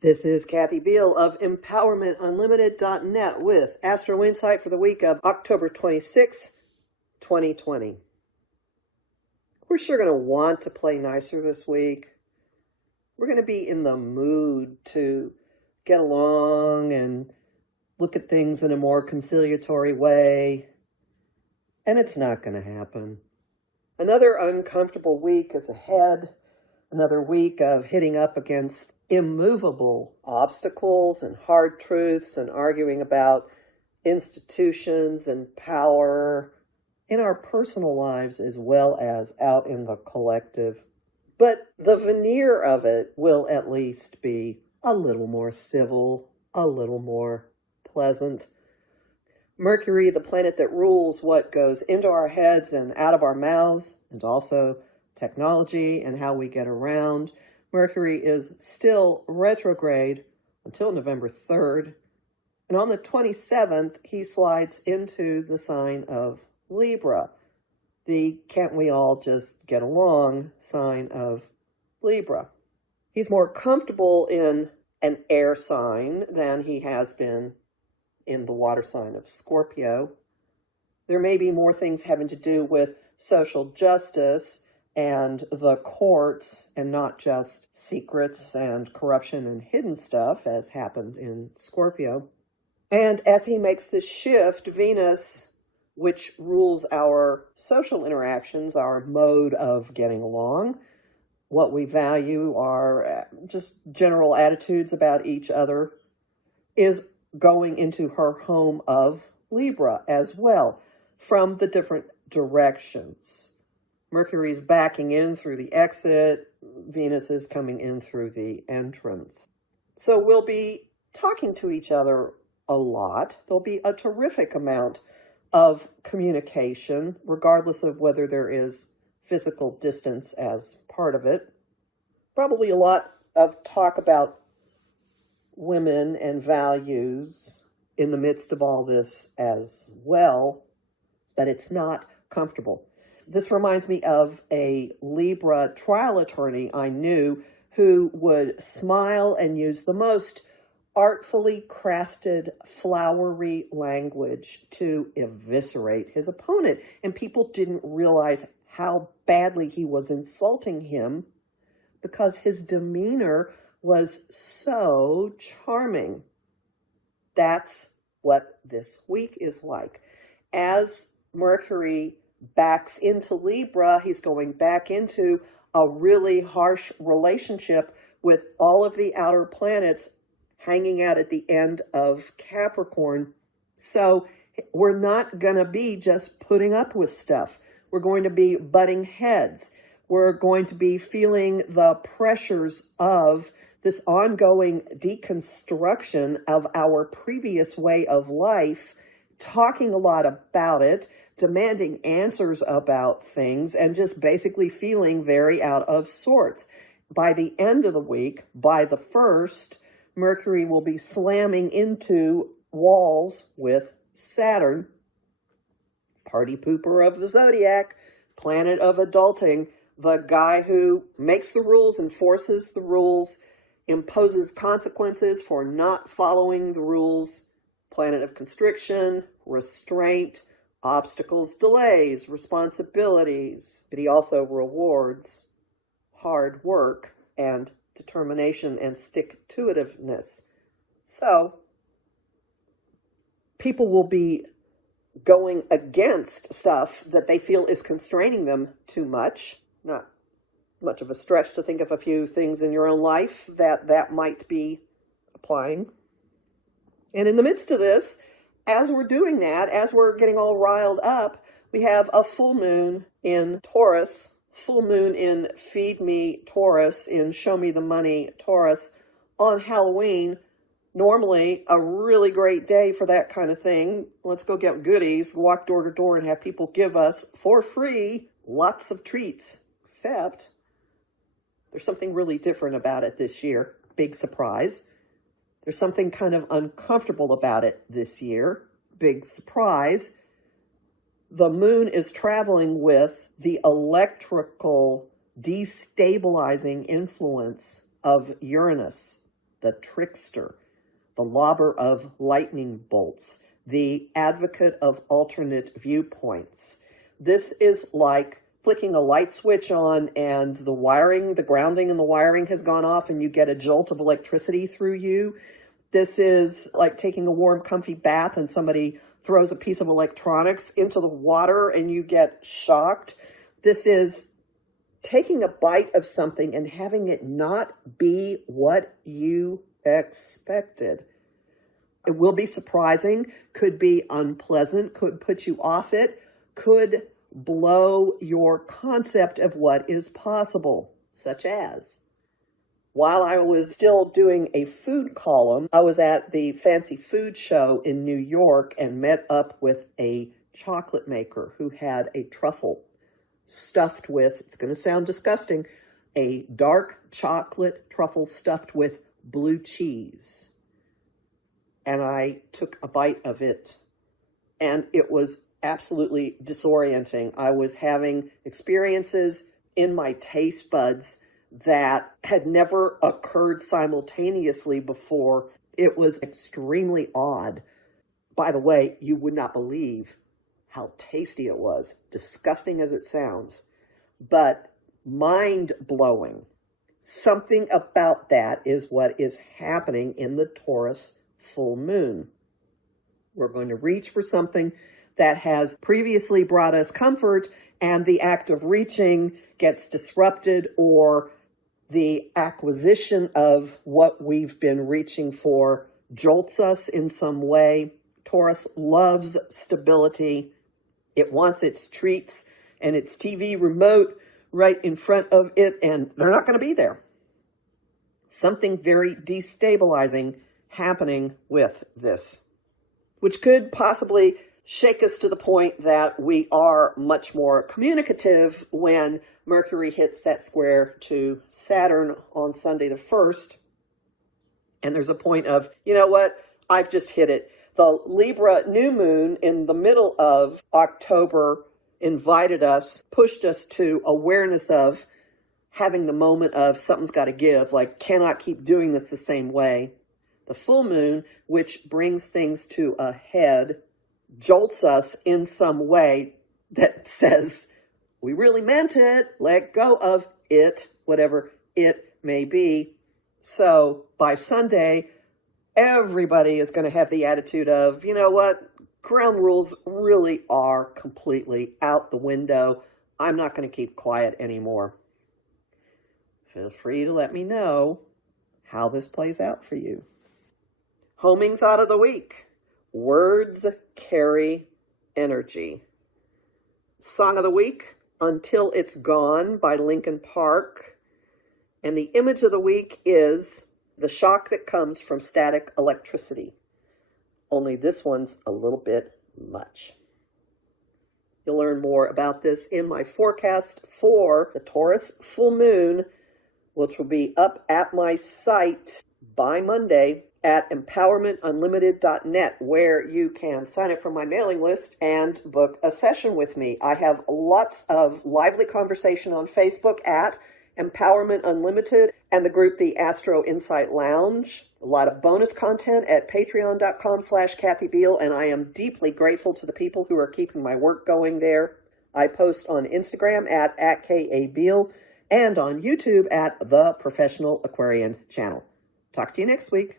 This is Kathy Biehl of EmpowermentUnlimited.net with Astro-Insight for the week of October 26, 2020. We're sure going to want to play nicer this week. We're going to be in the mood to get along and look at things in a more conciliatory way. And it's not going to happen. Another uncomfortable week is ahead. Another week of hitting up against immovable obstacles and hard truths and arguing about institutions and power in our personal lives as well as out in the collective. But the veneer of it will at least be a little more civil, a little more pleasant. Mercury, the planet that rules what goes into our heads and out of our mouths, and also technology and how we get around. Mercury is still retrograde until November 3rd. And on the 27th, he slides into the sign of Libra, the can't we all just get along sign of Libra. He's more comfortable in an air sign than he has been in the water sign of Scorpio. There may be more things having to do with social justice and the courts, and not just secrets and corruption and hidden stuff, as happened in Scorpio. And as he makes this shift, Venus, which rules our social interactions, our mode of getting along, what we value, our just general attitudes about each other, is going into her home of Libra as well, from the different directions. Mercury's backing in through the exit. Venus is coming in through the entrance. So we'll be talking to each other a lot. There'll be a terrific amount of communication, regardless of whether there is physical distance as part of it. Probably a lot of talk about women and values in the midst of all this as well, but it's not comfortable. This reminds me of a Libra trial attorney I knew who would smile and use the most artfully crafted, flowery language to eviscerate his opponent. And people didn't realize how badly he was insulting him because his demeanor was so charming. That's what this week is like. As Mercury backs into Libra, he's going back into a really harsh relationship with all of the outer planets hanging out at the end of Capricorn. So we're not going to be just putting up with stuff. We're going to be butting heads. We're going to be feeling the pressures of this ongoing deconstruction of our previous way of life, talking a lot about it, demanding answers about things, and just basically feeling very out of sorts. By the end of the week, by the 1st, Mercury will be slamming into walls with Saturn, party pooper of the zodiac, planet of adulting, the guy who makes the rules, enforces the rules, imposes consequences for not following the rules, planet of constriction, restraint, obstacles, delays, responsibilities, but he also rewards hard work and determination and stick-to-itiveness. So people will be going against stuff that they feel is constraining them too much. Not much of a stretch to think of a few things in your own life that might be applying. And in the midst of this, as we're doing that, as we're getting all riled up, we have a full moon in Taurus, full moon in Feed Me Taurus, in Show Me the Money Taurus on Halloween. Normally a really great day for that kind of thing. Let's go get goodies, walk door to door and have people give us for free lots of treats. Except there's something really different about it this year. Big surprise. There's something kind of uncomfortable about it this year. Big surprise. The moon is traveling with the electrical destabilizing influence of Uranus. the trickster, the lobber of lightning bolts, the advocate of alternate viewpoints. This is like flicking a light switch on and the wiring, the grounding and the wiring has gone off and you get a jolt of electricity through you. This is like taking a warm, comfy bath and somebody throws a piece of electronics into the water and you get shocked. This is taking a bite of something and having it not be what you expected. It will be surprising, could be unpleasant, could put you off it, could blow your concept of what is possible, such as, while I was still doing a food column, I was at the Fancy Food Show in New York and met up with a chocolate maker who had a truffle stuffed with, it's going to sound disgusting, a dark chocolate truffle stuffed with blue cheese. And I took a bite of it, and it was absolutely disorienting. I was having experiences in my taste buds that had never occurred simultaneously before. It was extremely odd. By the way, you would not believe how tasty it was, disgusting as it sounds, but mind-blowing. Something about that is what is happening in the Taurus full moon. We're going to reach for something that has previously brought us comfort, and the act of reaching gets disrupted, or the acquisition of what we've been reaching for jolts us in some way. Taurus loves stability. It wants its treats and its TV remote right in front of it, and they're not going to be there. Something very destabilizing happening with this, which could possibly shake us to the point that we are much more communicative when Mercury hits that square to Saturn on Sunday the 1st. And there's a point of, you know what, I've just hit it. The Libra new moon in the middle of October invited us, pushed us to awareness of having the moment of something's got to give, like cannot keep doing this the same way. The full moon, which brings things to a head, jolts us in some way that says, we really meant it, let go of it, whatever it may be. So by Sunday, everybody is going to have the attitude of, you know what, ground rules really are completely out the window. I'm not going to keep quiet anymore. Feel free to let me know how this plays out for you. Homing thought of the week. Words carry energy. Song of the week, Until It's Gone by Linkin Park. And the image of the week is the shock that comes from static electricity. Only this one's a little bit much. You'll learn more about this in my forecast for the Taurus full moon, which will be up at my site by Monday at empowermentunlimited.net, where you can sign up for my mailing list and book a session with me. I have lots of lively conversation on Facebook at Empowerment Unlimited and the group the Astro-Insight Lounge. A lot of bonus content at patreon.com/Kathy Biehl, and I am deeply grateful to the people who are keeping my work going there. I post on Instagram at @KABiehl and on YouTube at The Professional Aquarian Channel. Talk to you next week.